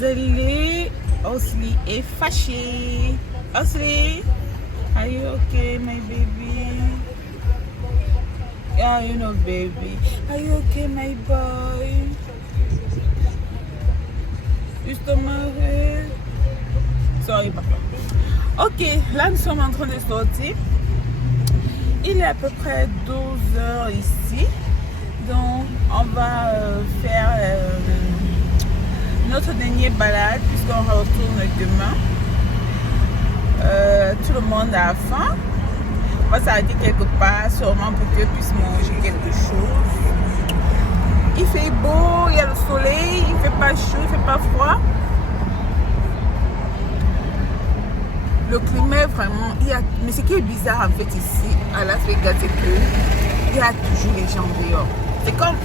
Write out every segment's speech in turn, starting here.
Désolée, Osli est fâchée. Osli, are you okay, my baby? Yeah, you know, baby. Are you okay, my boy? Justement, sorry, papa. Ok, là, nous sommes en train de sortir. Il est à peu près 12 heures ici. Donc, on va faire notre dernière balade puisqu'on retourne demain. Tout le monde a faim. On va s'arrêter quelque part, sûrement pour que puisse manger quelque chose. Il fait beau, il y a le soleil, il fait pas chaud, il fait pas froid. Le climat est vraiment... Mais ce qui est bizarre en fait ici, à Las Vegas, c'est qu'il y a toujours les gens dehors. C'est comme...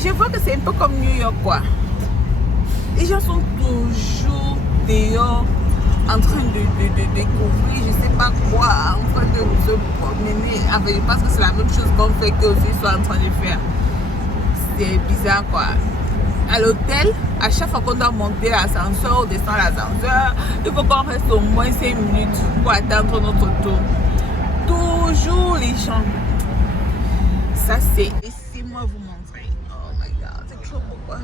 Je vois que c'est un peu comme New York, quoi. Les gens sont toujours dehors, en train de découvrir, je sais pas quoi, en train de se promener. Enfin, je pense que c'est la même chose qu'on fait qu'eux aussi sont en train de faire. C'est bizarre, quoi. À l'hôtel, à chaque fois qu'on doit monter l'ascenseur ou descendre l'ascenseur, il faut qu'on reste au moins 5 minutes pour attendre notre tour. Toujours les gens. Ça, c'est... Laissez-moi vous montrer. Oh my god, c'est trop beau, quoi.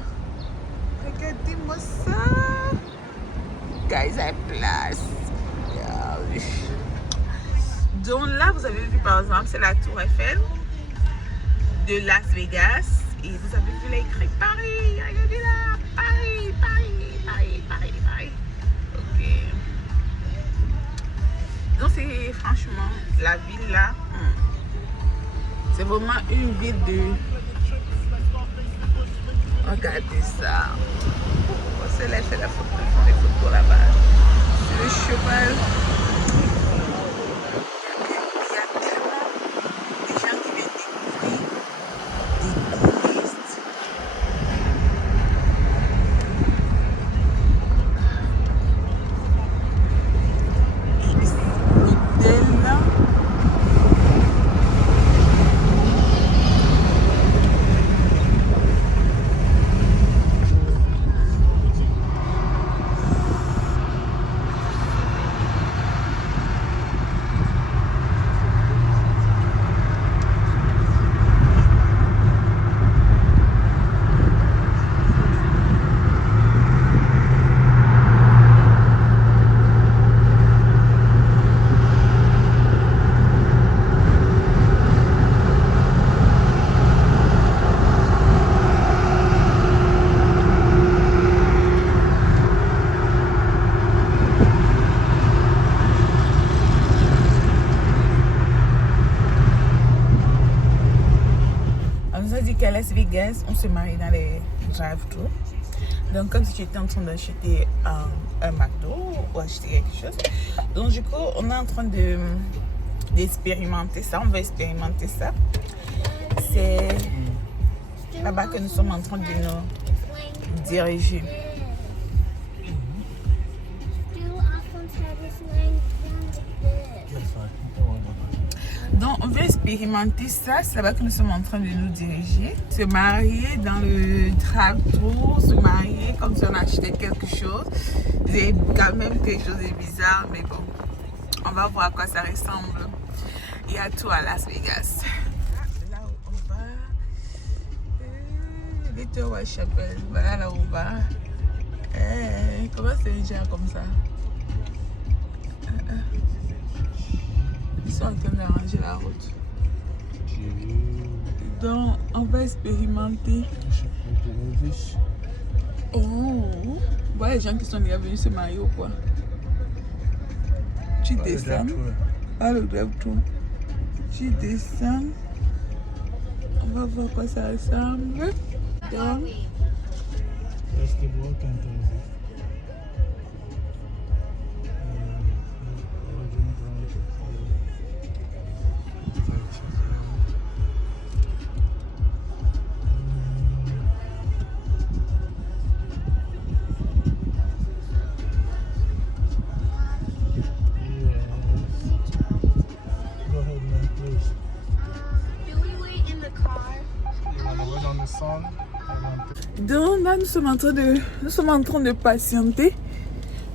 Regardez-moi ça. Guys, I place. Donc là, vous avez vu par exemple, c'est la tour Eiffel de Las Vegas. Et vous avez vu là écrit Paris. Regardez là. Paris, Paris, Paris, Paris, Paris. Ok. Donc c'est franchement la ville là. C'est vraiment une ville de... Regardez ça. C'est là, fait la photo, les photos là-bas. C'est le cheval. Il y a tellement de gens qui viennent découvrir, des touristes. L'hôtel là. À Las Vegas, on se marie dans les drive-thru. Donc, comme si tu étais en train d'acheter un McDo ou acheter quelque chose. Donc, du coup, on est en train d'expérimenter ça. On va expérimenter ça. C'est là-bas que nous sommes en train de nous diriger. Donc, on veut expérimenter ça. C'est là-bas que nous sommes en train de nous diriger. Se marier dans le drive-thru, se marier comme si on achetait quelque chose. C'est quand même quelque chose de bizarre, mais bon. On va voir à quoi ça ressemble. Il y a tout à Las Vegas. Là où on va. Little White Chapel. Voilà là où on va. Comment c'est déjà comme ça? Ils sont en train d'arranger la route. Donc, on va expérimenter. Oh, voilà les gens qui sont déjà venus se marier ou quoi? Tu descends. Ah, le drive-thru. Tu descends. On va voir quoi ça ressemble. Donc, Do we wait in the car? You want to wait on the sun? Donc là, nous sommes en train de patienter.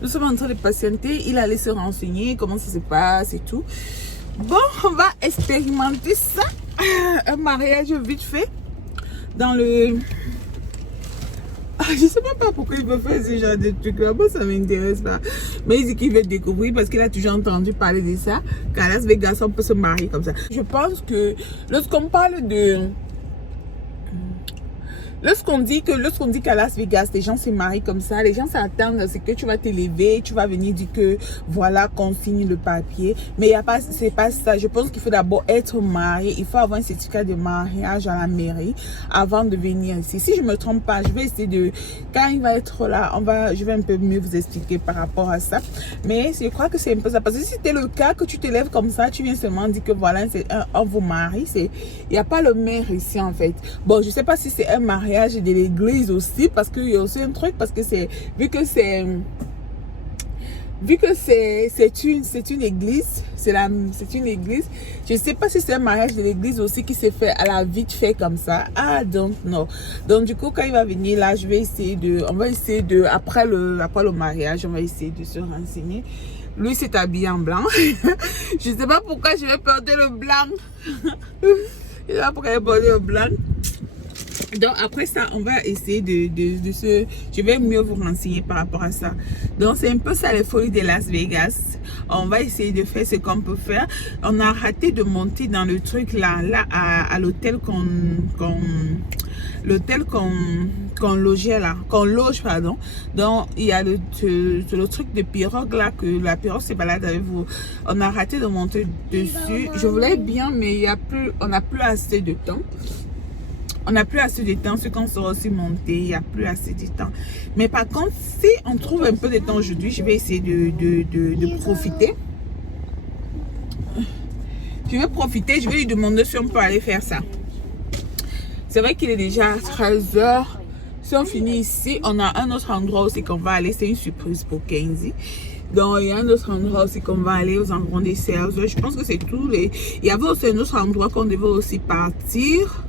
Nous sommes en train de patienter. Il allait se renseigner comment ça se passe et tout. Bon, on va expérimenter ça. Un mariage vite fait dans le... je sais même pas pourquoi il veut faire ce genre de trucs là. Moi, ça m'intéresse pas. Mais il dit qu'il veut découvrir parce qu'il a toujours entendu parler de ça. Qu'à Las Vegas, on peut se marier comme ça. Je pense que lorsqu'on parle de... Lorsqu'on dit qu'à Las Vegas, les gens se marient comme ça, les gens s'attendent à ce que tu vas t'élever, tu vas venir dire que voilà qu'on signe le papier. Mais c'est pas ça. Je pense qu'il faut d'abord être marié. Il faut avoir un certificat de mariage à la mairie avant de venir ici. Si je me trompe pas, je vais essayer de... Quand il va être là, je vais un peu mieux vous expliquer par rapport à ça. Mais je crois que c'est un peu ça. Parce que si c'était le cas que tu t'élèves comme ça, tu viens seulement dire que voilà, on vous marie. Il n'y a pas le maire ici en fait. Bon, je sais pas si c'est un mariage de l'église aussi, parce qu'il y a aussi un truc, parce que c'est vu que c'est une église, c'est une église. Je sais pas si c'est un mariage de l'église aussi qui s'est fait à la vite fait comme ça. Ah donc non. Donc du coup quand il va venir là, on va essayer de après le mariage, on va essayer de se renseigner. Lui s'est habillé en blanc. Je sais pas pourquoi je vais porter le blanc. Je sais pas pourquoi je vais porter le blanc. Donc après ça, on va essayer je vais mieux vous renseigner par rapport à ça. Donc c'est un peu ça les folies de Las Vegas. On va essayer de faire ce qu'on peut faire. On a raté de monter dans le truc là à l'hôtel qu'on loge pardon. Donc il y a le truc de pirogue là, que la pirogue se balade avec vous. On a raté de monter dessus. Je voulais bien, mais on n'a plus assez de temps. On n'a plus assez de temps, ce qu'on sera aussi monté, il n'y a plus assez de temps. Mais par contre, si on trouve un peu de temps aujourd'hui, je vais essayer de profiter. Je vais profiter, je vais lui demander si on peut aller faire ça. C'est vrai qu'il est déjà 13 h. Si on finit ici, on a un autre endroit aussi qu'on va aller. C'est une surprise pour Kenzie. Donc, il y a un autre endroit aussi qu'on va aller aux environs des 16 h. Je pense que c'est tout. Il y avait aussi un autre endroit qu'on devait aussi partir.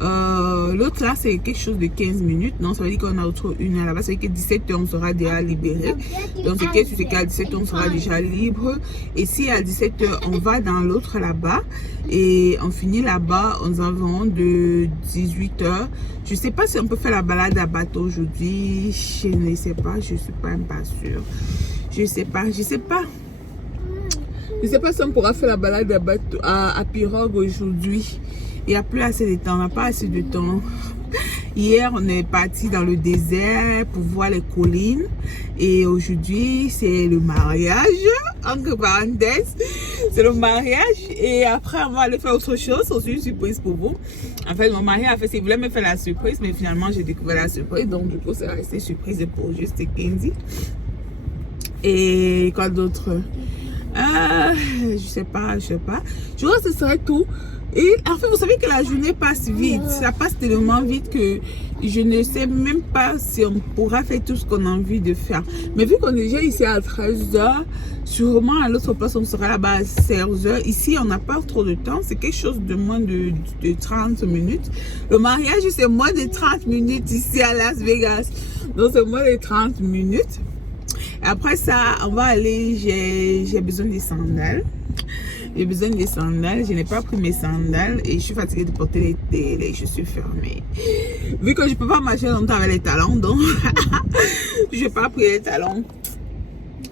L'autre là c'est quelque chose de 15 minutes. Non, ça veut dire qu'on a autre une heure là-bas. Ça veut dire que 17 h on sera déjà libéré. Donc c'est qu'à 17 h on sera déjà libre. Et si à 17 h on va dans l'autre là-bas et on finit là-bas aux environs de 18 h. Je sais pas si on peut faire la balade à bateau aujourd'hui. Je ne sais pas. Je suis pas sûre. Je sais pas si on pourra faire la balade à bateau à pirogue aujourd'hui. Il n'y a plus assez de temps, on n'a pas assez de temps. Hier, on est parti dans le désert pour voir les collines. Et aujourd'hui, c'est le mariage. Entre parenthèses, c'est le mariage. Et après, on va aller faire autre chose. C'est une surprise pour vous. En fait, mon mari a fait, il voulait me faire la surprise. Mais finalement, j'ai découvert la surprise. Donc, du coup, c'est resté surprise pour juste Kenzie. Et quoi d'autre? Je sais pas. Je crois que ce serait tout. Et en fait, vous savez que la journée passe vite. Ça passe tellement vite que je ne sais même pas si on pourra faire tout ce qu'on a envie de faire. Mais vu qu'on est déjà ici à 13 h, sûrement à l'autre place, on sera là-bas à 16 h. Ici, on n'a pas trop de temps. C'est quelque chose de moins de 30 minutes. Le mariage, c'est moins de 30 minutes ici à Las Vegas. Donc, c'est moins de 30 minutes. Après ça, on va aller. J'ai besoin des sandales. J'ai besoin des sandales. Je n'ai pas pris mes sandales et je suis fatiguée de porter les chaussures fermées. Vu que je ne peux pas marcher longtemps avec les talons, donc je n'ai pas pris les talons.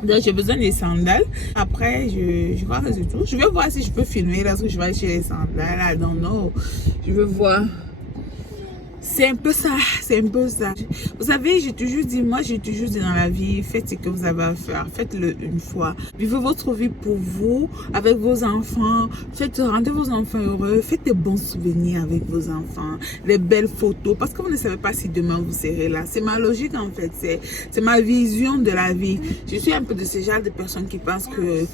Donc j'ai besoin des sandales. Après, je crois que c'est tout. Je vais voir si je peux filmer lorsque je vais acheter les sandales. I don't know. Je vais voir. C'est un peu ça, Vous savez, j'ai toujours dit dans la vie, faites ce que vous avez à faire, faites-le une fois. Vivez votre vie pour vous, avec vos enfants, rendez vos enfants heureux, faites des bons souvenirs avec vos enfants, les belles photos, parce que vous ne savez pas si demain vous serez là. C'est ma logique en fait, c'est ma vision de la vie. Je suis un peu de ce genre de personnes qui pensent que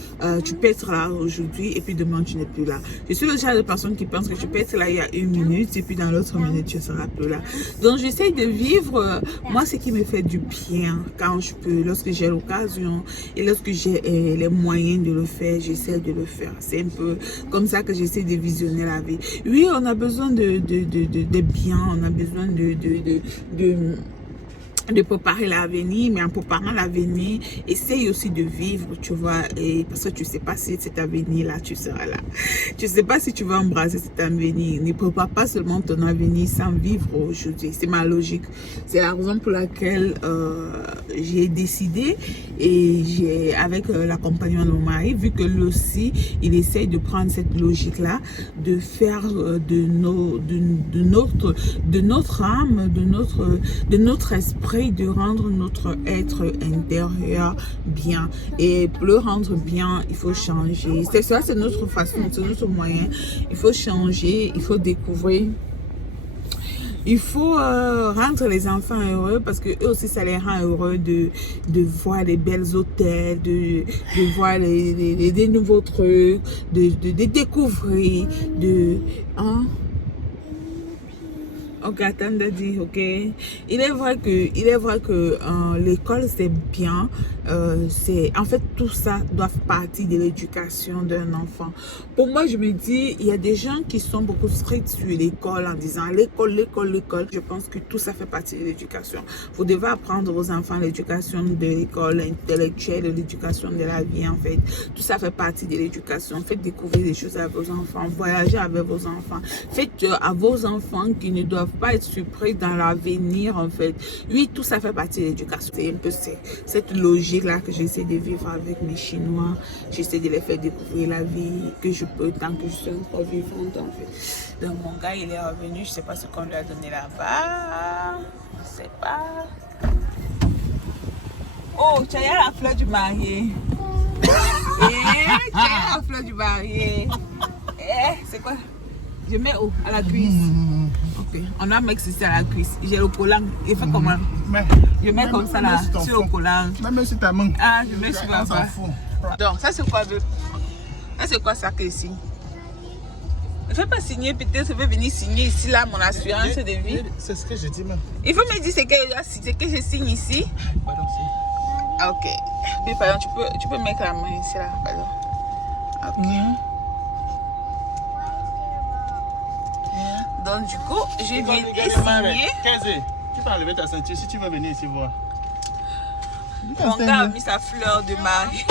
tu peux être là aujourd'hui et puis demain tu n'es plus là. Je suis le genre de personne qui pense que tu peux être là il y a une minute et puis dans l'autre minute tu seras plus là. là. Donc j'essaie de vivre, moi, ce qui me fait du bien quand je peux, lorsque j'ai l'occasion et lorsque j'ai les moyens de le faire, j'essaie de le faire. C'est un peu comme ça que j'essaie de visionner la vie. Oui, on a besoin de bien, on a besoin de préparer l'avenir, mais en préparant l'avenir, essaye aussi de vivre, tu vois, et parce que tu sais pas si cet avenir là tu seras là, tu sais pas si tu vas embrasser cet avenir. Ne prépare pas seulement ton avenir sans vivre aujourd'hui. C'est ma logique, c'est la raison pour laquelle j'ai décidé, et j'ai avec l'accompagnement de mon mari, vu que lui aussi il essaye de prendre cette logique là, de faire de notre âme, de notre esprit, de rendre notre être intérieur bien. Et pour le rendre bien, il faut changer. C'est ça, c'est notre façon, c'est notre moyen. Il faut changer, il faut découvrir. Il faut rendre les enfants heureux, parce que eux aussi ça les rend heureux de voir les belles hôtels, de voir des nouveaux trucs, de découvrir, hein? Ok, attends de dire, ok. Il est vrai que l'école c'est bien. En fait, tout ça doit faire partie de l'éducation d'un enfant. Pour moi, je me dis, il y a des gens qui sont beaucoup stricts sur l'école en disant l'école. Je pense que tout ça fait partie de l'éducation. Vous devez apprendre aux enfants l'éducation de l'école intellectuelle, l'éducation de la vie, en fait. Tout ça fait partie de l'éducation. Faites découvrir des choses à vos enfants, voyagez avec vos enfants. Faites à vos enfants qui ne doivent pas être surpris dans l'avenir, en fait. Oui, tout ça fait partie de l'éducation. C'est un peu cette logique-là que j'essaie de vivre avec mes Chinois. J'essaie de les faire découvrir la vie que je peux tant que je suis encore vivante, en fait. Donc, mon gars, il est revenu. Je ne sais pas ce qu'on lui a donné là-bas. Je ne sais pas. Oh, tu as la fleur du marié. Tu as la fleur du marié. C'est quoi? Je mets où? À la cuisse. Ok, on a mis ici à la cuisse. J'ai le collant. Il fait comment? Je mets comme ça là, sur le collant. Même si ta main. Ah, je mets sur ma main. Donc, ça c'est quoi? Ça c'est quoi ça que ici? Ne fais pas signer, peut-être je vais venir signer ici là mon assurance de vie. C'est ce que je dis même. Il faut me dire ce que je signe ici. Pardon, si. Ah, ok. Mais pardon, tu peux mettre la main ici là. Pardon. Ok. Donc du coup, je viens signer. Tu peux enlever ta ceinture si tu veux venir ici voir. Mon gars a mis sa fleur de mariage.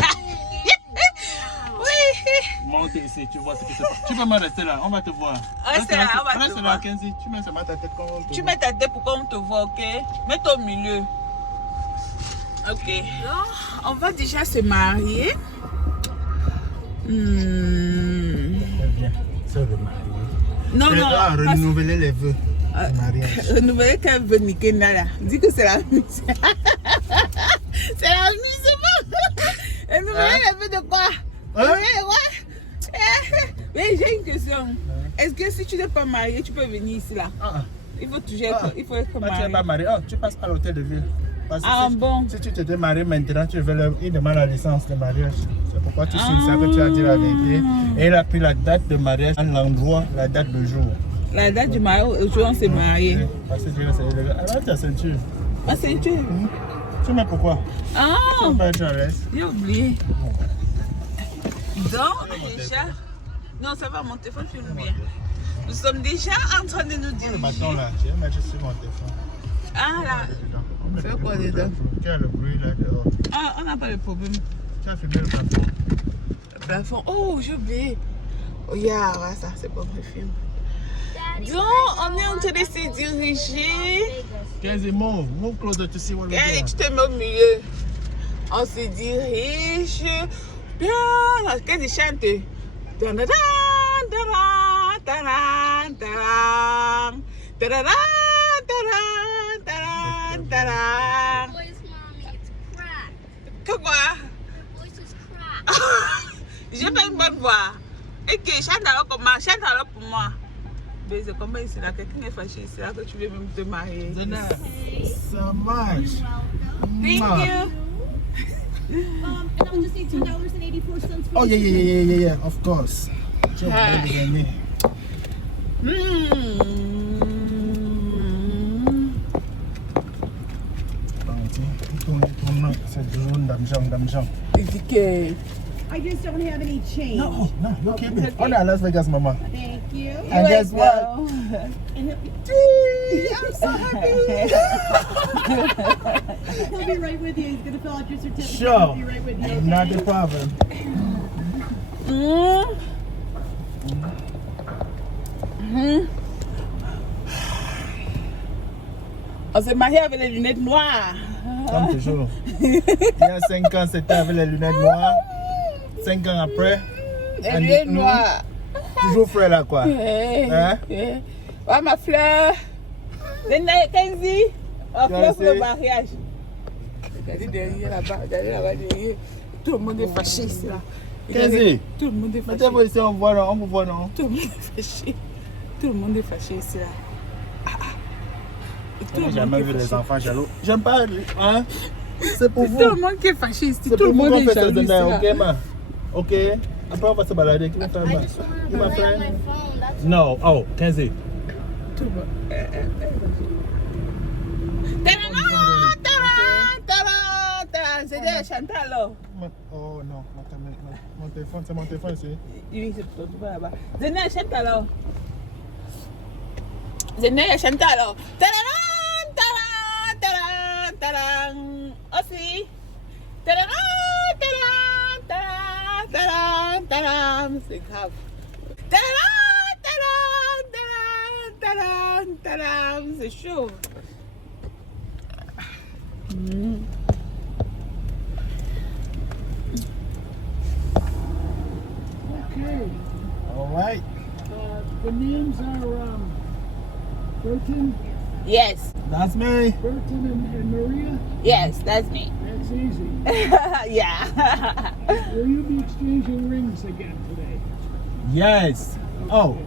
Oui. Monte ici, tu vois ce qui se passe. Tu peux me rester là, on va te voir. Reste là, on va te voir. Reste là, Kenzie. Tu mets seulement ta tête comme on te voit. Tu mets ta tête pour qu'on te voit, ok? Mets-toi au milieu. Ok. Donc, on va déjà se marier. C'est le mariage. Non, Tu dois renouveler les vœux. Mariage. Renouveler quel vœu niquer là. Dis que c'est la mise. C'est la mise. Renouveler les vœux de quoi? Mais j'ai une question. Est-ce que si tu n'es pas marié, tu peux venir ici là? Il faut toujours être marié. Tu n'es pas marié. Tu passes par l'hôtel de ville. Parce que bon. Si tu te maries maintenant, il demande la licence de mariage. C'est pourquoi tu signes ça que tu as dit la vérité. Et il a pris la date de mariage à l'endroit, la date de jour. La date du mariage, au jour on s'est marié. Parce que c'est illégal. Alors ta ceinture. Ma ceinture? Tu mets pourquoi? Tu peux pas être à l'aise. J'ai oublié. Donc, déjà... Non, ça va, mon téléphone filme bien. Nous sommes déjà en train de nous diriger. Le bâton là, je vais mettre sur mon téléphone. Ah là. Fais quoi dedans? Quel est le bruit là dehors? Ah, on n'a pas de problème. Tu as filmé le plafond? Le plafond? Oh, j'ai oublié. Oh, yeah, ça, c'est pas vrai film. Donc, on est en train de se diriger. Kenzie, move closer to see what we're doing. Tu te mets au milieu. On se dirige. Bien. Kenzie chante. Ta-da-da, ta-da, ta-da, ta-da, ta-da, ta-da, ta-da. Voice, mommy, it's cracked. Quoi? Your voice is cracked. J'ai pas une bonne voix. Et que chante alors comment? Chante alors pour moi. Mais c'est comme ici là, quelqu'un est fâché ici là que tu veux même te marier. Zena, ça marche. Thank you. And that was just $18.84 for Oh yeah, of course. tourne, c'est jaune, d'argent. Il dit que... I just don't have any change. No, you keep it. On est à Las Vegas, maman. Thank you. And guess what? I'm so happy. He'll be right with you. He's going to fill out your certificate. Sure. He'll be right with you. Okay? Not a problem. On s'est marié avec les lunettes noires. Comme toujours. Il y a 5 ans, c'était avec les lunettes noires. 5 ans après, Les lunettes noires. toujours frais là, quoi. Hein? Ouais, ma fleur. Kenzie. Ma fleur pour le mariage. Regardez derrière là-bas. Regardez là-bas derrière. Tout le monde est fâché ici là. Kenzie. Tout le monde est fâché. Mettez-vous ici, on vous voit, non? Tout le monde est fâché. Tout le monde est fâché ici là. Je n'ai jamais vu les enfants jaloux. J'aime pas, hein? C'est pour vous. Tout le monde qui est fâché ici. C'est Tout le pour vous monde qu'on est fait ça jaloux ici demain, là. ok, ma? Ok? Après, on va se balader. Qui va faire ma? Qui va faire? my phone. That's Non, oh, Kenzie. Tout le monde. C'est de Chantal là. Oh non, mon téléphone, c'est mon téléphone ici. Oui, c'est tout là-bas. Zéné Chantal là. Zéné Chantal là. Tadam, tadam, tadam, tadam. Aussi. Tadam, tadam, tadam, tadam, tadam. C'est grave. Tadam, tadam, tadam, tadam, tadam. C'est chaud. Okay, All right. the names are Burton, Yes, That's me. Burton and Maria. yes, that's me. That's easy. Yeah. Will you be exchanging rings again today? Yes. Oh,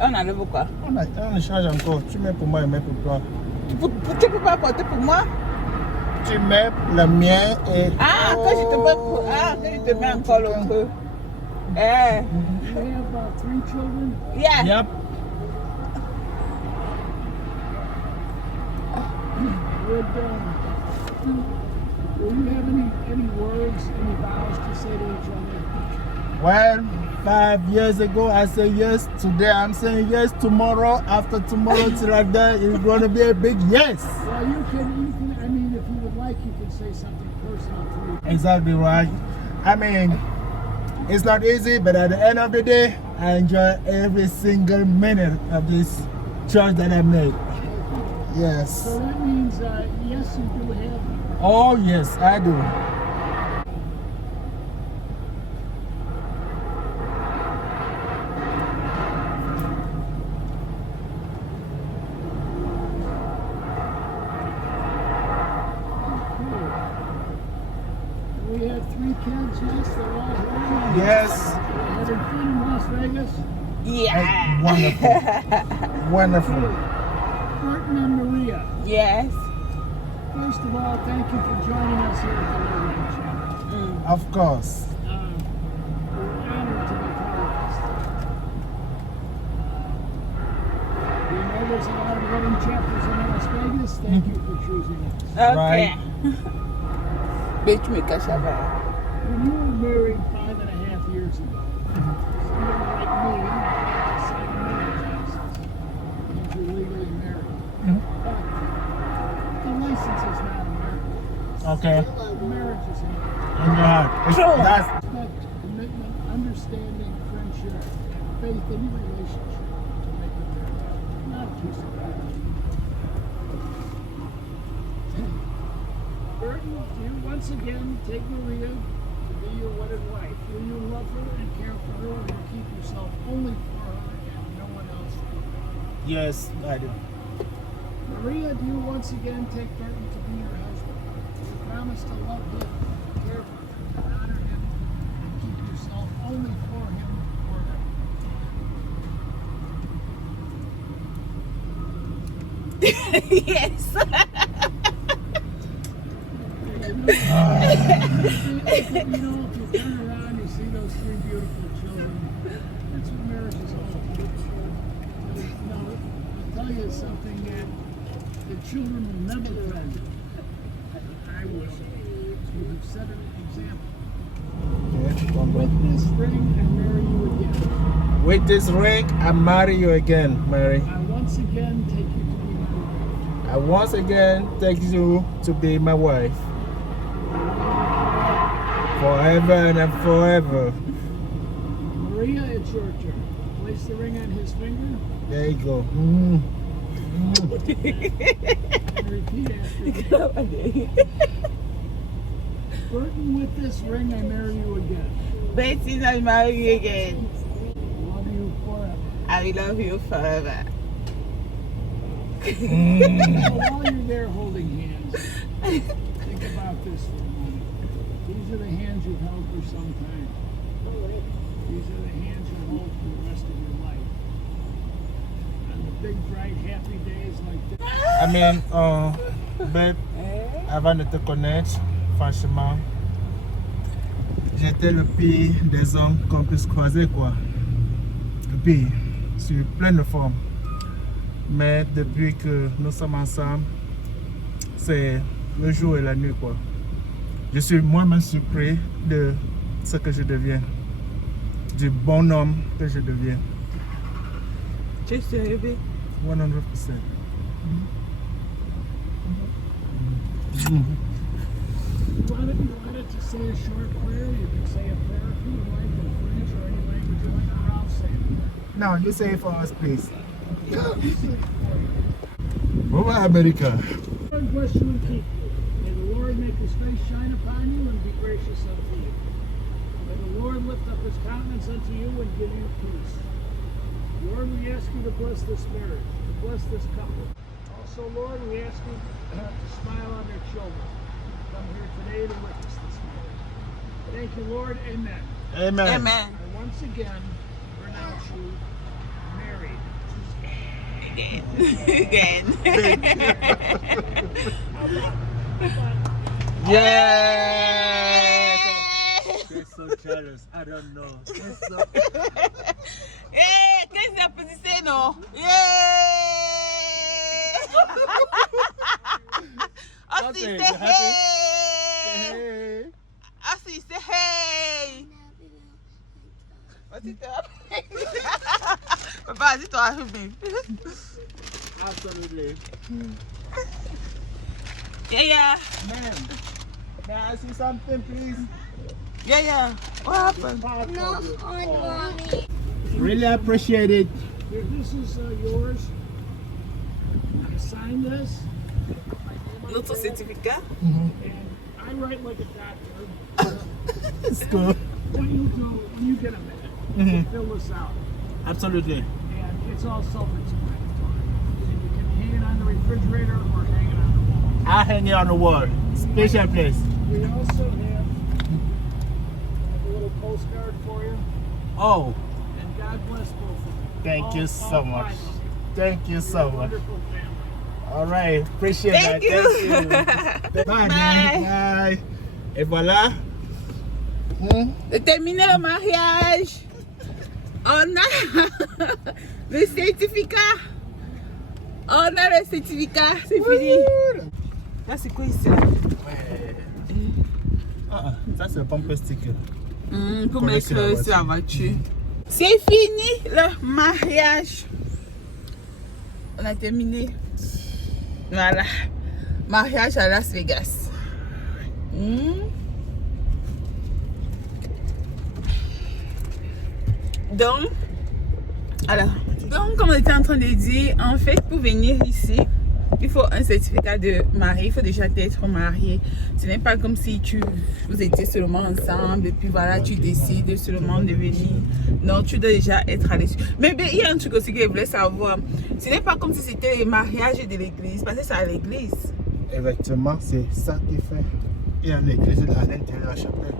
On enlève quoi? on change encore. Tu mets pour moi et mets pour toi. Tu peux pas porter pour moi? Tu mets le mien et... Ah, que je te mets, que je te mets encore l'autre. You have 3 children. Yeah. Yep. Will you have any words, any vows to say to each other? Well, 5 years ago, I said yes. Today, I'm saying yes. Tomorrow, after tomorrow, till like that, it's going to be a big yes. Well, you can. I mean, if you would like, you can say something personal to each. Exactly right. I mean, it's not easy, but at the end of the day, I enjoy every single minute of this choice that I made. Yes. So that means, yes, you do have. Oh, yes, I do. We have 3 kids, yes, they're all here. Yes. Having fun in Las Vegas. Yeah. Wonderful. Wonderful. Burton and Maria, Yes. first of all, thank you for joining us here at the Low Channel. Of course. We're honored to be part of this. We know there's a lot of growing chapters in Las Vegas. Thank you for choosing us. Okay. Right. Mais tu me caches avant. When you were married 5.5 years ago, somebody like me had to sign a marriage license because you're legally married. But the license is not American. Okay. The marriage is American. In your heart. True. That's Respect, commitment, understanding, friendship, and faith in your relationship to make it marriage. Not just a marriage. Burton, do you once again take Maria to be your wedded wife? Will you love her and care for her and keep yourself only for her and no one else? yes, I do. Maria, do you once again take Burton to be your husband? Do you promise to love him, care for him, honor him, and keep yourself only for him forever? Yes. If you turn around, you see those 3 beautiful children. That's what marriage is all about. I'll tell you something that children will never offend you. I will. You have set an example. With this ring, I marry you again. With this ring, I marry you again, Mary. I once again take you to be my wife. I once again take you to be my wife. Forever and forever. Maria, it's your turn. Place the ring on his finger. There you go. And repeat after me. Burton, with this ring, I marry you again. Betty, I marry you again. Love you forever. I will love you forever. So while you're there holding hands, think about this for a moment. These are the hands you've held for some time. These are the hands you hold for the rest of your life. On the big, bright, happy days like this. I mean, babe, avant de te connaître, franchement, j'étais le pire des hommes qu'on puisse croiser, quoi. Le pire, sur plein de formes. Mais depuis que nous sommes ensemble, c'est le jour et la nuit, quoi. Je suis moi-même surpris de ce que je deviens, du bon homme que je deviens. Tu es sérieux, babe? 100%. You wanted to say a short prayer, you can say a prayer if you like in French or any language you like, or I'll say it. No, you say it for us, please. Over America. Lord bless you and keep you. May the Lord make his face shine upon you and be gracious unto you. May the Lord lift up his countenance unto you and give you peace. Lord, we ask you to bless this marriage, to bless this couple. Also, Lord, we ask you to smile on their children. Come here today to witness this marriage. Thank you, Lord. Amen. Amen. Amen. I once again pronounce you married. Again. How about it? Yeah. They're so jealous. I don't know. They're so... Eh, qu'est-ce que ça peut dire, non? Yeah! Oh, si, Nothing. c'est You happy? hey! Hey. Oh, si, c'est hey! What's it up? Papa, dis-toi, Ruben. Absolutely. Yeah. Man, may I see something, please? Yeah. What happened? Really appreciate it. Here, this is yours. I signed this, Notre certificat. and I write like a doctor. It's cool. What you do when you get a minute, fill this out, Absolutely. and it's all self-explanatory. And you can hang it on the refrigerator or hang it on the wall. I hang it on the wall. Special place. We also have a little postcard for you, Oh, and God bless both of you. thank you so All much. five of you. Thank you You're so a much. wonderful family. All right, appreciate Thank that. you. Thank you. Bye. Bye. Bye. Et voilà. De terminer le mariage. On a le certificat. On a le certificat. C'est fini. Là, c'est quoi ici? Ça, c'est le bumper sticker. Pour Connecter mettre la sur la voiture. C'est fini le mariage. On a terminé. Voilà. Mariage à Las Vegas. Donc, comme on était en train de dire, en fait, pour venir ici, il faut un certificat de marié. Il faut déjà être marié. Ce n'est pas comme si vous étiez seulement ensemble et puis voilà, tu décides seulement de venir. Non, tu dois déjà être à l'église. Mais il y a un truc aussi que je voulais savoir. Ce n'est pas comme si c'était le mariage de l'église, parce que c'est à l'église. Effectivement, c'est ça qui fait. Il y a l'église à l'intérieur de la chapelle.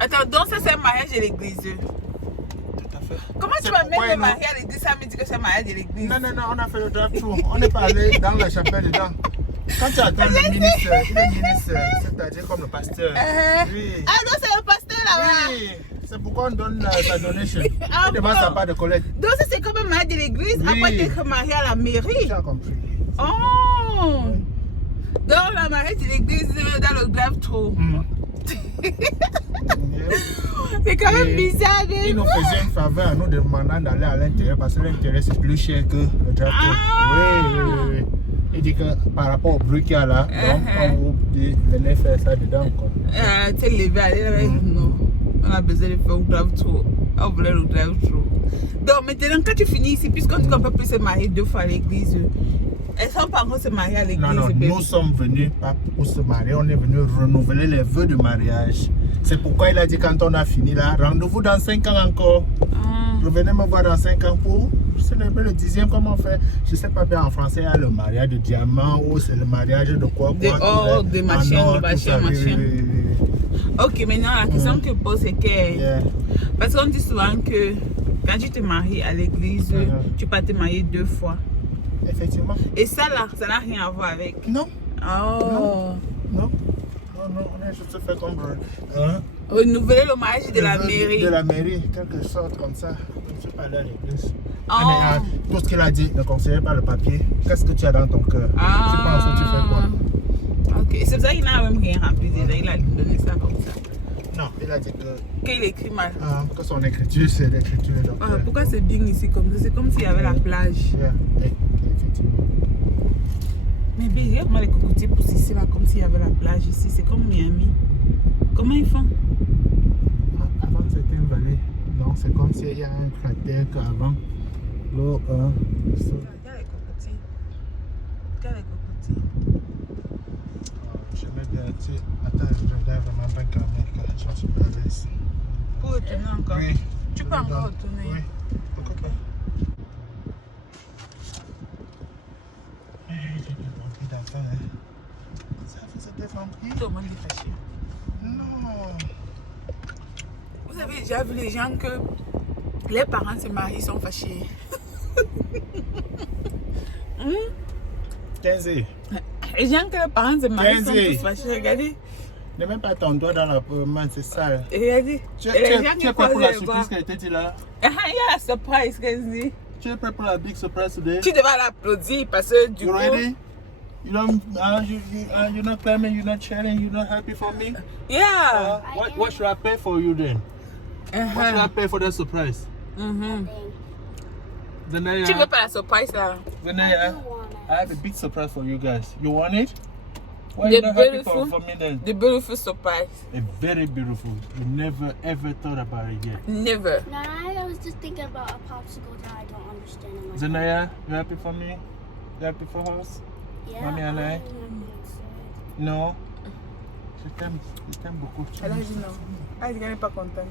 Attends, donc ça c'est un mariage de l'église. Tout à fait. Comment tu C'est vas pourquoi mettre le ils mariage à l'église sans me dire que c'est un mariage de l'église? Non, on a fait le drive-thru. On n'est pas allé dans la chapelle dedans. Quand tu attends le ministre, il est ministre, c'est-à-dire comme le pasteur. Oui. Ah non, c'est le pasteur là-bas. Oui, c'est pourquoi on donne sa donation. Ah Il demande bon? sa part de collecte. Donc ça c'est comme un mariage de l'église, Oui. après d'être marié à la mairie. Tu as compris. Oh! Dans la mariage de l'église, dans le drive-thru. C'est quand même bizarre. Ils nous faisaient une faveur en nous demandant d'aller à l'intérieur parce que l'intérieur c'est plus cher que le drive-thru. Oui. Il dit que par rapport au bruit qu'il y a là, donc on venait faire ça dedans. Tu sais, lever, aller là, non. On a besoin de faire un drive-thru. On voulait le drive-thru. Donc maintenant, quand tu finis ici, puisqu'on ne peut plus se marier 2 fois à l'église, elles sont pas encore se marier à l'église. Non, nous sommes venus pas pour se marier, on est venu renouveler les vœux de mariage. C'est pourquoi il a dit quand on a fini là, rendez-vous dans 5 ans encore. Revenez me voir dans 5 ans pour célébrer le 10e, comment on fait. Je sais pas bien en français, il y a le mariage de diamant ou c'est le mariage de quoi. De or, de machin, de machin. Ok, maintenant la question que je pose c'est que, parce qu'on dit souvent que quand tu te maries à l'église, tu peux te marier 2 fois. Effectivement. Et ça là, ça n'a rien à voir avec. Non. Oh. Non, on a juste fait comme renouveler le mariage de la mairie. De la mairie, quelque chose comme ça. Je ne suis pas allé à l'église. Mais, tout ce qu'il a dit, ne considère pas le papier. Qu'est-ce que tu as dans ton cœur? Tu penses que tu fais quoi? Ok, c'est pour ça qu'il n'a même rien rempli déjà. Il a donné ça comme ça. Non, il a dit que. Qu'il écrit mal. Que son écriture, c'est l'écriture. Pourquoi c'est bien ici comme ça? C'est comme s'il y avait la plage. Effectivement. Mais bien, regarde comment les cocotiers poussent ici, là, comme s'il y avait la plage ici. C'est comme Miami. Comment ils font? Avant, c'était une vallée. Donc, c'est comme s'il y a un cratère qu'avant. L'eau. Regarde les cocotiers. Regarde les cocotiers. Je mets bien. Attends, je regarde vraiment bien quand même. Je suis pas à l'aise. Pour retourner encore? Oui. Tu peux encore retourner? Oui. Pourquoi pas? Ça faisait des vampires? Tout le monde est fâché. Non. Vous avez déjà vu les gens que les parents se marient, sont fâchés? 15 ans. Les gens que les parents se marient sont tous fâchés. Regardez. Ne mets pas ton doigt dans la main, c'est sale. Regardez. Tu es prêt pour la surprise qu'elle t'a dit là? Il y a la surprise qu'elle dit. Tu es prêt pour la big surprise today? Tu devais l'applaudir parce que du You coup. ready? You don't, you're not claiming, you're not sharing, you're not happy for me? Yeah. What should I pay for you then? What should I pay for that surprise? Zanaya, Tu veux pas la surprise là? Zanaya, I have a big surprise for you guys. You want it? Why The you not happy beautiful- for me then? The beautiful surprise. A very beautiful. You never ever thought about it yet. Never. No, I was just thinking about a popsicle that I don't understand in my Zanaya, you happy for me? You happy for us? Yeah, Mommy and I? I'm excited. No. Je t'aime beaucoup. Elle a dit non. Elle a dit qu'elle n'est pas contente.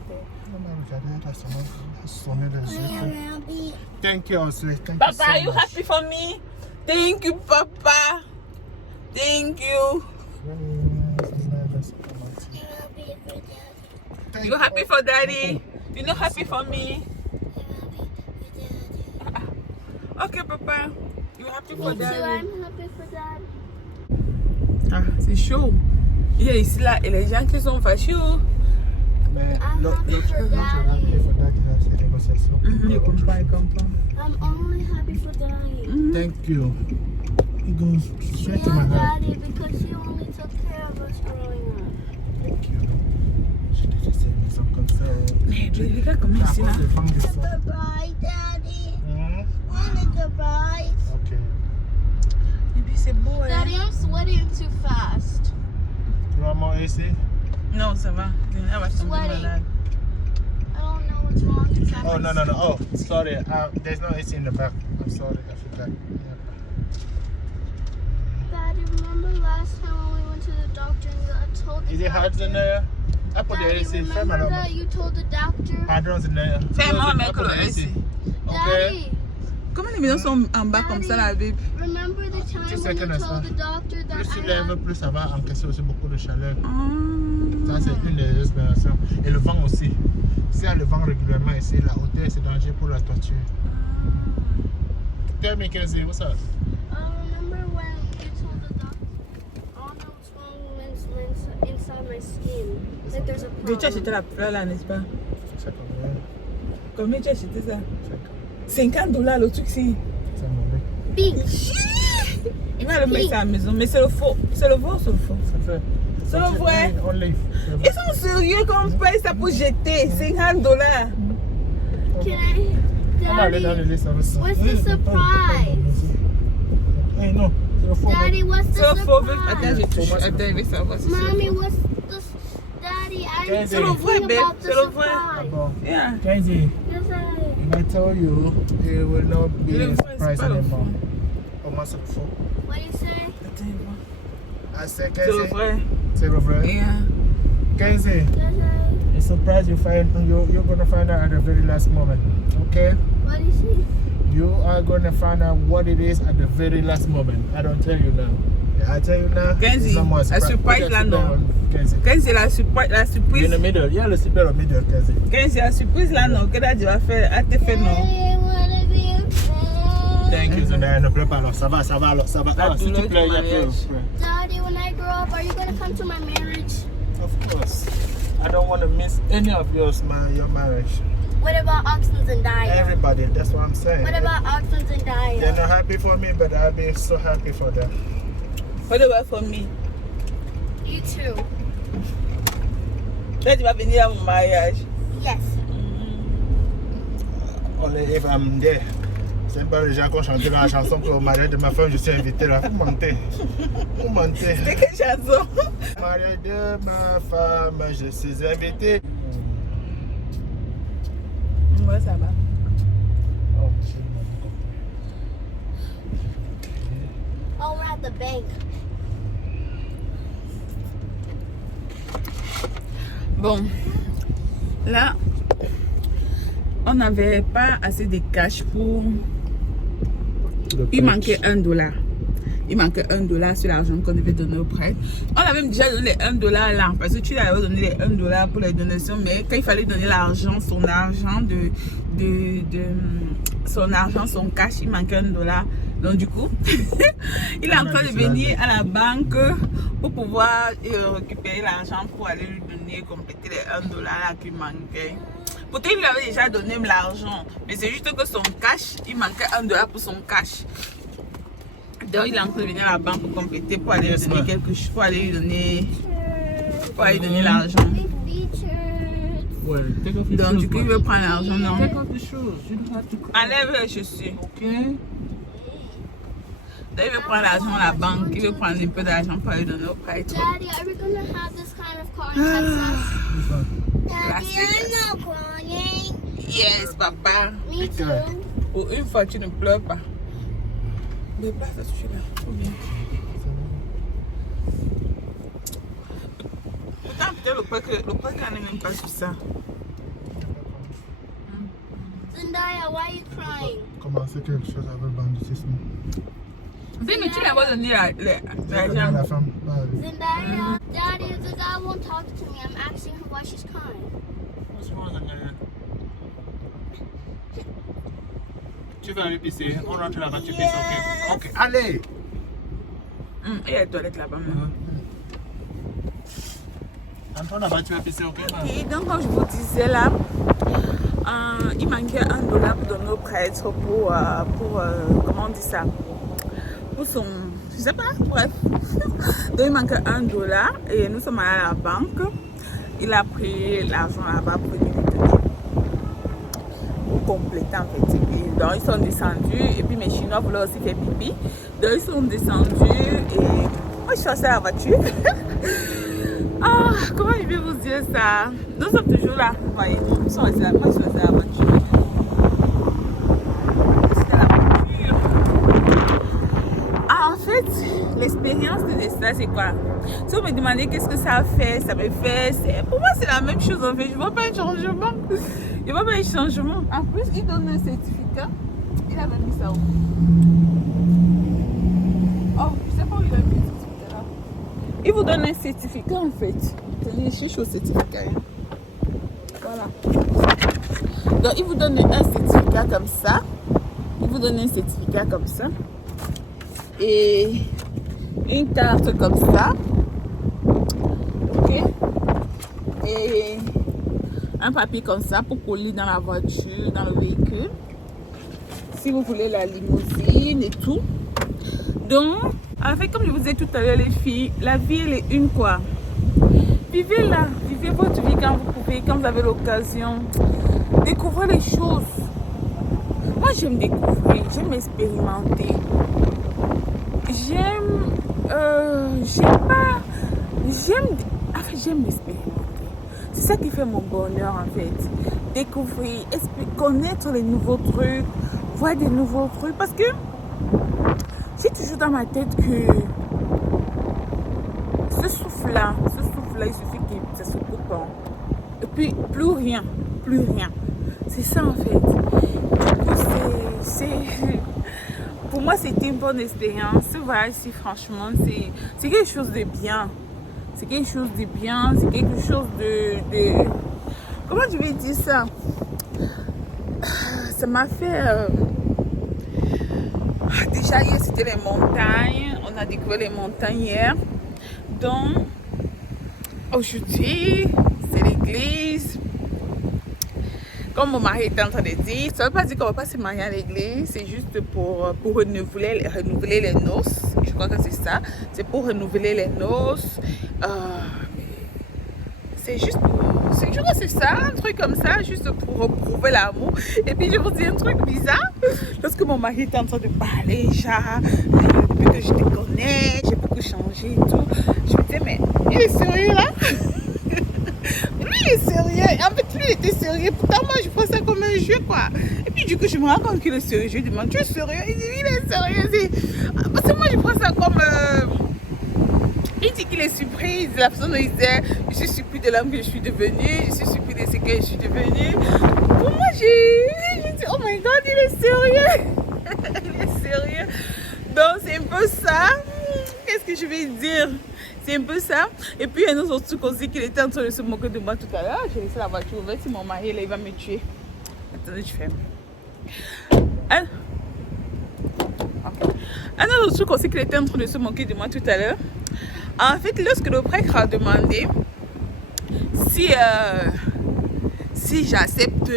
Thank you, Osle. Thank Papa, you so are you much. happy for me? Thank you, Papa. Thank you. You happy for Daddy? You not happy for me? Okay, Papa. You happy for Me too, Daddy? I'm happy for that. Ah, c'est chaud. Il y a ici là et les gens qui sont fâchés. Mais I'm l'autre happy for daddy. c'est négociation. Je comprends, je comprends. I'm only happy for daddy. Thank you. It goes straight to my Yeah, heart. daddy, because he only took care of us growing up. Thank you. Je t'ai dit, c'est maison comme ça. Mais regarde comment ici là. Goodbye, daddy. Want a goodbye? Ok. Et puis c'est beau. Hein? Daddy, I'm sweating too fast. Tu vas m'en essayer? Non, ça va. Elle va tomber Sweating. malade. I don't know what's wrong inside Oh, my no. Oh, sorry. There's no AC in the back. I'm sorry. I forgot. Daddy, remember last time when we went to the doctor and you told the Is it hard in there? I put the Daddy, AC. remember that you told the doctor? Hard in there. Fais-moi I mettre put le the AC. Daddy, Comment les maisons sont en bas comme ça là, babe? remember the time Just when second you as told well. the doctor that Plus tu I lèves, have... plus ça va encaisser aussi beaucoup de chaleur. Ça, c'est une des explications. Et le vent aussi. S'il y a le vent régulièrement ici, la hauteur, c'est dangereux pour la toiture. Tell me, Kenzie, what's up? remember when you told the doctor, I don't know what's wrong inside my skin. Like there's a Tu as problem. acheté la fleur là, n'est-ce pas? C'est combien? Combien tu as acheté ça? $50 le truc, si. C'est mauvais. Big. le mettre ça à la maison. Mais c'est le faux. C'est le vrai ou c'est le faux? C'est le vrai. On livre. Ils sont sérieux qu'on paye ça pour jeter $50. Can On va aller dans Daddy, le liste avec ça. what's the surprise? Eh non, c'est le faux. Daddy, what's C'est the le faux. Attends, surprise? je touche. Attends, je vais savoir si c'est le Mommy, faux. what's the... Daddy, I need C'est to le vrai, think babe. about C'est the le vrai. surprise. Bon. Yeah. Kenzie, Yes, I... if I tell you, it will not be Le a vrai, c'est surprise pas le anymore. faux. Comment c'est faux? What do you say? Attends, je vois. I said, C'est le Kenzie, vrai. c'est le vrai. Yeah. Kenzie, Yes, I... a surprise you're gonna find out at the very last moment. Okay? What do you say? You are gonna find out what it is at the very last moment. I don't tell you now. I tell you now. Kenzie, it's no more a surprise Put your là, seatbelt non. on, Kenzie. Quand c'est la surprise. In the middle. Yeah, le seatbelt in the middle, Kenzie. Quand c'est la surprise là, non. Qu'est-ce que tu vas faire? Ah, t'es fait non. I wanna be a friend. Thank you, Zendaya. Ne pleure pas alors. Ça va alors. Ça va. La Ah, s'il te douleur plaît, du il y a peur. mariage. Daddy, when I grow up, are you gonna come to my marriage? Of course. I don't want to miss any of your marriage. What about Oxens and Daya? Everybody, that's what I'm saying. What about Oxens and They're Daya? not happy for me, but I'll be so happy for them. What about for me? You too. Là, tu vas venir à mon mariage. Yes. Only if I'm there. C'est pas les gens qui ont chanté dans la chanson pour le mariage de ma femme, je suis invité là. Vous mentez. Vous mentez. C'est quelle chanson? Mariage de ma femme, je suis invité. Ouais, ça va. Oh, we're at the bank. Bon, là, on n'avait pas assez de cash pour... Il manquait $1. Il manquait $1 sur l'argent qu'on devait donner au prêtre. On avait même déjà donné les $1 là, parce que tu lui avais donné les $1 pour les donations, mais quand il fallait donner l'argent, son argent, son cash, il manquait $1. Donc du coup, il est en train de venir à la banque pour pouvoir récupérer l'argent pour aller lui donner, compléter les $1 là qui manquaient. Pourtant, il lui avait déjà donné l'argent, mais c'est juste que son cash, il manquait $1 pour son cash. Donc il est en train de venir à la banque pour compléter, pour aller lui donner quelque chose, pour aller lui donner l'argent. Well, take off your Donc shoes, du coup, il man. veut prendre l'argent, non? Take off your shoes. You don't have to cry. Enlève les chaussures. Okay? Donc il veut prendre l'argent à la banque, il veut prendre un peu d'argent pour aller donner au prêtre. Daddy, are we gonna have this kind of car in Texas? This one. Daddy, Vegas. I'm not crying. Yes, papa. Me too. Pour une fois, tu ne pleures pas. Mais pas ça, celui-là. Ou bien. Pourtant, peut-être le prêtre n'est même pas sur ça. Zendaya, why are you crying? Comment c'est quelque chose avec le banditisme? Mais tu l'as donné La l'argent. femme. Zendaya, Daddy, the guy won't talk to me. I'm asking her why she's crying. What's wrong, Zendaya? Tu vas aller pisser, on rentre là-bas, tu pisses, ok? Ok, allez! Il y a les toilettes là-bas maintenant. Entre là-bas, tu vas pisser, ok? Et donc, comme je vous disais là, il manquait $1 pour donner au prêtre pour comment on dit ça? Pour son, je sais pas, bref. Donc il manquait $1 et nous sommes allés à la banque. Il a pris l'argent là-bas pour lui donner. Pour compléter en fait. Et donc ils sont descendus et puis mes Chinois voulaient aussi faire pipi. Donc ils sont descendus et moi je suis assise à la voiture. Ah, comment je vais vous dire ça? Nous sommes toujours là, vous voyez. Ils sont restés là, moi je suis restée à la voiture. C'était la voiture. Ah, en fait, l'expérience de ça, c'est quoi? Si vous me demandez qu'est-ce que ça fait, pour moi c'est la même chose en fait. Je ne vois pas un changement. Je ne vois pas un changement. En plus, il donne un certificat. Il avait mis ça où? Oh, je sais pas où il a mis le certificat là. Il vous donne un certificat en fait. Tenez, je suis au certificat. Hein. Voilà. Donc, il vous donne un certificat comme ça. Il vous donne un certificat comme ça. Et une carte comme ça. Ok. Et un papier comme ça pour coller dans la voiture, dans le véhicule. Si vous voulez la limousine et tout. Donc, En fait, comme je vous disais tout à l'heure, les filles, la vie, elle est une quoi. Vivez-la, vivez votre vie quand vous pouvez, quand vous avez l'occasion. Découvrez les choses. Moi, j'aime découvrir, j'aime expérimenter. J'aime expérimenter. C'est ça qui fait mon bonheur en fait. Découvrir, connaître les nouveaux trucs, voir des nouveaux trucs. Parce que j'ai toujours dans ma tête que ce souffle-là, il suffit que ça se coupe. Et puis plus rien. C'est ça en fait. Pour moi, c'était une bonne expérience. Ce voyage-ci, franchement, c'est quelque chose de bien. C'est quelque chose de bien. C'est quelque chose de... Comment je vais dire ça? Ça m'a fait... Déjà, hier, c'était les montagnes. On a découvert les montagnes hier. Donc, aujourd'hui, c'est l'église. Comme mon mari est en train de dire, ça ne veut pas dire qu'on ne va pas se marier à l'église, c'est juste pour renouveler les noces. Je crois que c'est ça. C'est pour renouveler les noces. C'est juste c'est ça, un truc comme ça, juste pour retrouver l'amour. Et puis je vous dis un truc bizarre. Lorsque mon mari est en train de parler, genre, depuis que je te connais, j'ai beaucoup changé et tout. Je me disais, mais il est sérieux là? Lui il est sérieux, en fait lui il était sérieux, pourtant moi je prends ça comme un jeu quoi. Et puis du coup je me rends compte qu'il est sérieux, je lui demande tu es sérieux? Il dit il est sérieux, parce que moi je prends ça comme il dit qu'il est surpris, la personne il disait je suis surpris de l'homme que je suis devenue, je suis surpris de ce que je suis devenue. Pour moi j'ai dit oh my god il est sérieux. Il est sérieux. Donc c'est un peu ça. Qu'est-ce que je vais dire? C'est un peu ça. Et puis un autre truc aussi qu'il était en train de se moquer de moi tout à l'heure. J'ai laissé la voiture ouverte. Si mon mari là, il va me tuer. Attendez, je ferme. Un autre truc aussi qu'il était en train de se moquer de moi tout à l'heure. En fait, lorsque le prêtre a demandé si j'accepte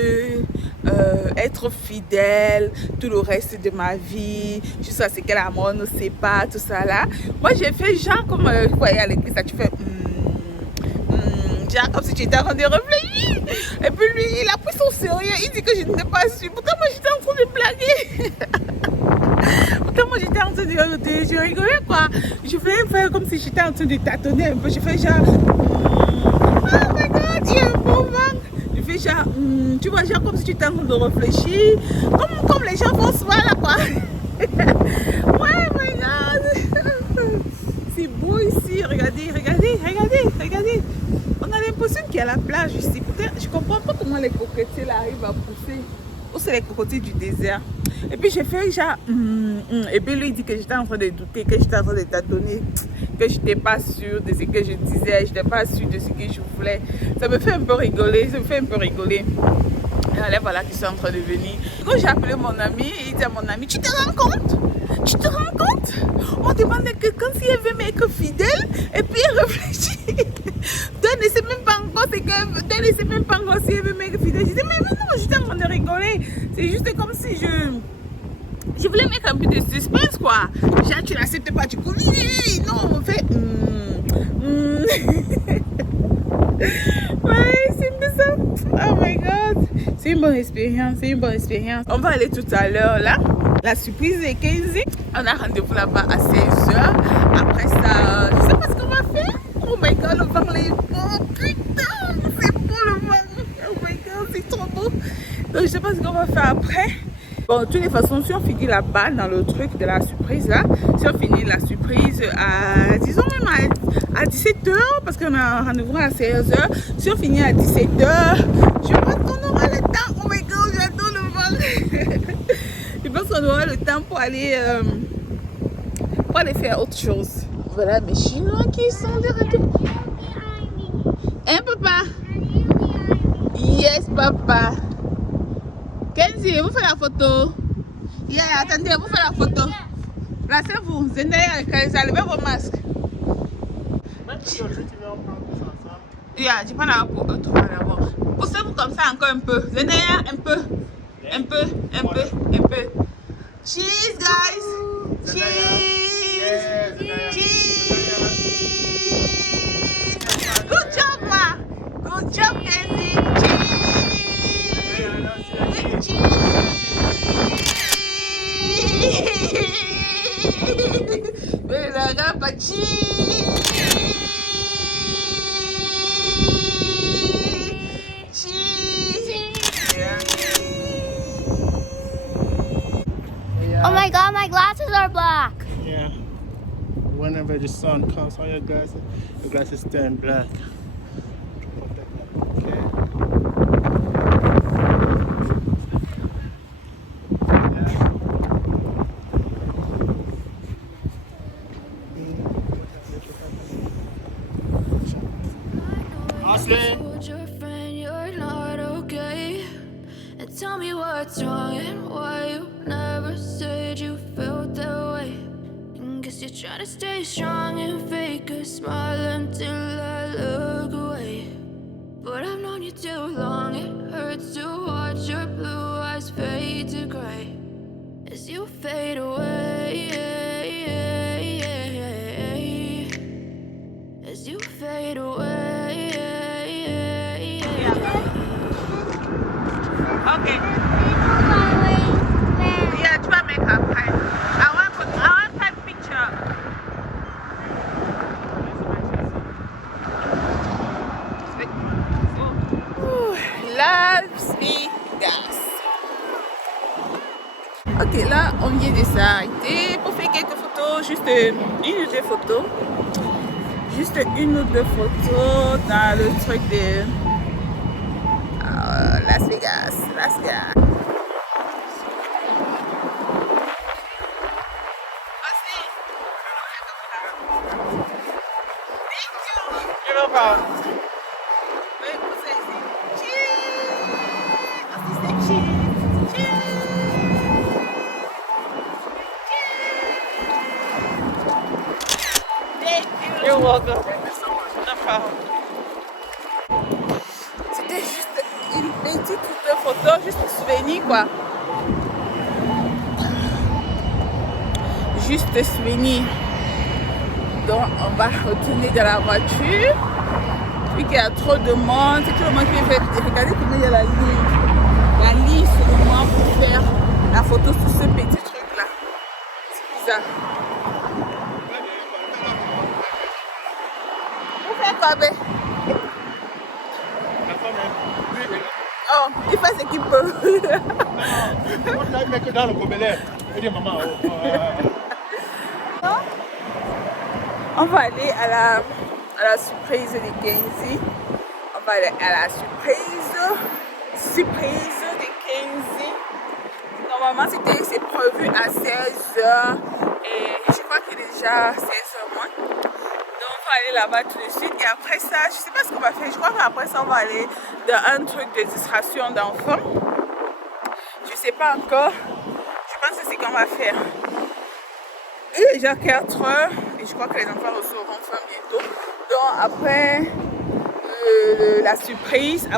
être fidèle tout le reste de ma vie jusqu'à ce que la mort ne sépare, tout ça là, moi j'ai fait genre comme vous voyez à l'église, tu fais genre comme si tu étais en train de réfléchir. Et puis lui il a pris son sérieux, il dit que je n'étais pas sûre, pourtant moi j'étais en train de blaguer. Pourtant moi j'étais en train de je rigolais quoi. Je faisais faire comme si j'étais en train de tâtonner un peu, je fais genre oh my god il y a un moment. Genre, tu vois, genre comme si tu étais en train de réfléchir, comme les gens font souvent là quoi. Ouais, my god. C'est beau ici, regardez. On a l'impression qu'il y a la plage ici. Peut-être, je comprends pas comment les cocotiers là arrivent à pousser. Ou c'est les cocotiers du désert. Et puis j'ai fait genre et puis lui il dit que j'étais en train de douter, que j'étais en train de tâtonner, que je n'étais pas sûre de ce que je disais, je n'étais pas sûre de ce que je voulais. Ça me fait un peu rigoler, Et là voilà qu'ils sont en train de venir. Quand j'ai appelé mon ami, il dit à mon ami, tu te rends compte? On demandait que quand si elle veut m'être fidèle, et puis elle réfléchit. Elle ne sait même pas encore si elle veut m'être fidèle. Je disais, mais non, j'étais en train de rigoler. C'est juste comme si je voulais mettre un peu de suspense quoi. Genre tu l'acceptes pas, tu coules. Oui, non, on fait ouais, c'est un peu ça. Oh my god. C'est une bonne expérience, On va aller tout à l'heure là. La surprise est 15. On a rendez-vous là-bas à 16h. Après ça, je sais pas ce qu'on va faire. Oh my god, le vent est beau. Putain, c'est beau le vent. Oh my god, c'est trop beau. Donc je sais pas ce qu'on va faire après. Bon, de toutes les façons, si on finit là-bas dans le truc de la surprise là, si on finit la surprise à, disons même à 17h, parce qu'on a rendez-vous à 16h, si on finit à 17h, je pense qu'on aura le temps. Oh my god, j'adore le vent. Je pense qu'on aura le temps pour aller faire autre chose. Voilà mes Chinois qui sont de retour. Hein papa? Yes papa. Kenzie, vous faites la photo. Yeah, attendez, vous faites la photo. Placez-vous, Zendaya et Kalisa, levez vos masques. Yeah, je prends la pour eux trois d'abord. Poussez-vous comme ça encore un peu. Zendaya, un peu. Cheers, guys. Cheers. Papa Cheese. Oh my god, my glasses are black. Yeah. Whenever the sun comes on your glasses turn black. Okay. Told your friend you're not okay, and tell me what's wrong and why you never said you felt that way. And guess you're trying to stay strong and fake a smile until I look away. But I've known you too long, it hurts to watch your blue eyes fade to gray as you fade away. As you fade away. Okay. Yeah, try make up. I want that picture. Las Vegas. Ok, là, on vient de s'arrêter pour faire quelques photos, juste une ou deux photos. Juste une ou deux photos dans le truc de Las Vegas. Las Vegas. You're welcome. No problem. C'était juste une petite photo, juste un souvenir quoi. Juste un souvenir. Donc on va retourner dans la voiture. Puis qu'il y a trop de monde, c'est tout le monde qui fait. Regardez comment il y a la ligne. La ligne sur le moment pour faire la photo sur ce petit truc là. C'est bizarre. Oh, il fait ce qu'il peut. On va aller à la surprise de Kenzie. On va aller à la surprise de Kenzie. Normalement, c'est prévu à 16h et je crois qu'il est déjà 16h moins. On va aller là-bas tout de suite et après ça, je sais pas ce qu'on va faire. Je crois qu'après ça, on va aller dans un truc de distraction d'enfants. Je sais pas encore. Je pense que c'est ce qu'on va faire. Il est déjà 4h et je crois que les enfants recevront faim bientôt. Donc après la surprise,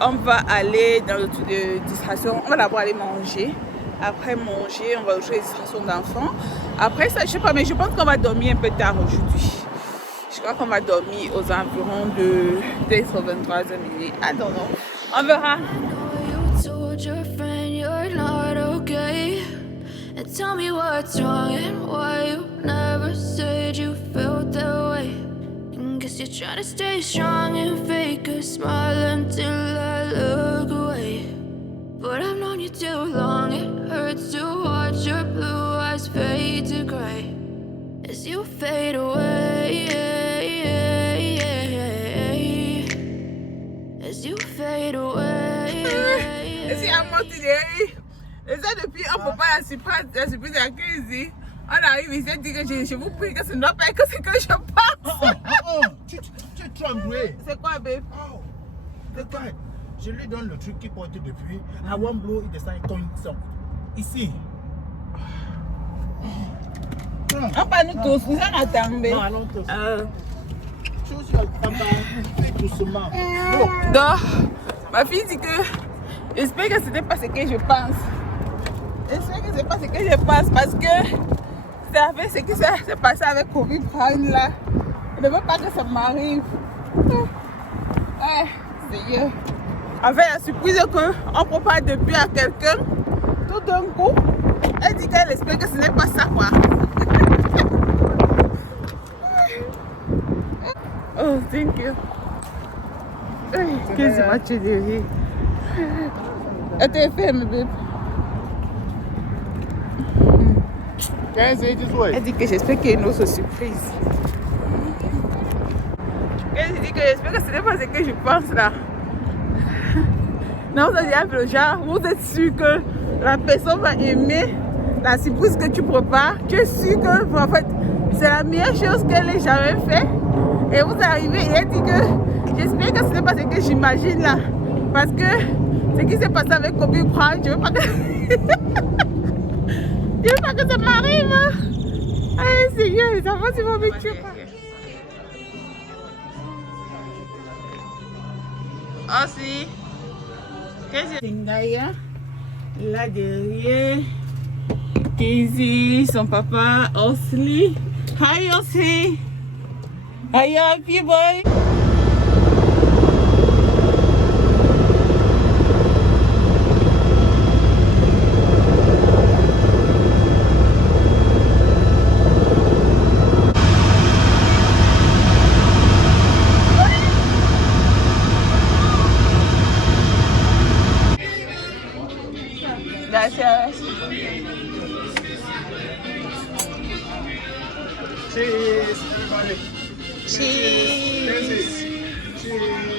on va aller dans le truc de distraction. On va d'abord aller manger. Après manger, on va au les distractions d'enfants. Après ça, je sais pas, mais je pense qu'on va dormir un peu tard aujourd'hui. Je crois qu'on va dormir aux environs de 23h minuit. I don't know. On verra. You told your friend you're not okay, and tell me what's wrong and why you never said you felt that way. And guess you're trying to stay strong and fake a smile until I look away. But I've known you too long, it hurts to watch your blue eyes fade to gray as you fade away. As you fade away. C'est à Monténéry. Et ça depuis, on ne peut pas la surprise à 15 ans. On arrive ici et dit que je vous prie que ce n'est pas que c'est que je pense. Tu es trop embrouillé. C'est quoi, babe? Oh, regarde. Je lui donne le truc qu'il porte depuis. À One Blow, il descend comme ça. Ici. On parle nous tous, nous en attendons. Non, allons tous. Chose sur le papa, fais doucement. Donc, ma fille dit que j'espère que ce n'est pas ce que je pense. J'espère que ce n'est pas ce que je pense parce que c'est avec ce qui s'est passé avec Covid Prime là. Je ne veux pas que ça m'arrive. Ouais, Seigneur. Avec la surprise qu'on prépare depuis à quelqu'un, tout d'un coup, elle dit qu'elle espère que ce n'est pas ça quoi. Thank you. Qu'est-ce que m'a tué de rire. Attends, ferme, bébé. 15 ages way. Elle dit que j'espère qu'il y a une autre surprise. Elle dit que j'espère que ce n'est pas ce que je pense là. Non, ça dit le genre, vous êtes sûr que la personne va aimer la surprise que tu prépares. Tu es sûr que en fait, c'est la meilleure chose qu'elle ait jamais fait. Et vous arrivez et elle dit que j'espère que ce n'est pas ce que j'imagine là. Parce que ce qui s'est passé avec Kobe Bryant, je veux pas que... je veux pas que ça m'arrive. Allez, Seigneur, les enfants, si vous me tuez pas. Aussi, qu'est-ce que Zendaya, là derrière, Casey, son papa, Osley. Hi, Osley. Are you happy, boy? Gracias. Cheers, everybody. Cheese. Cheers.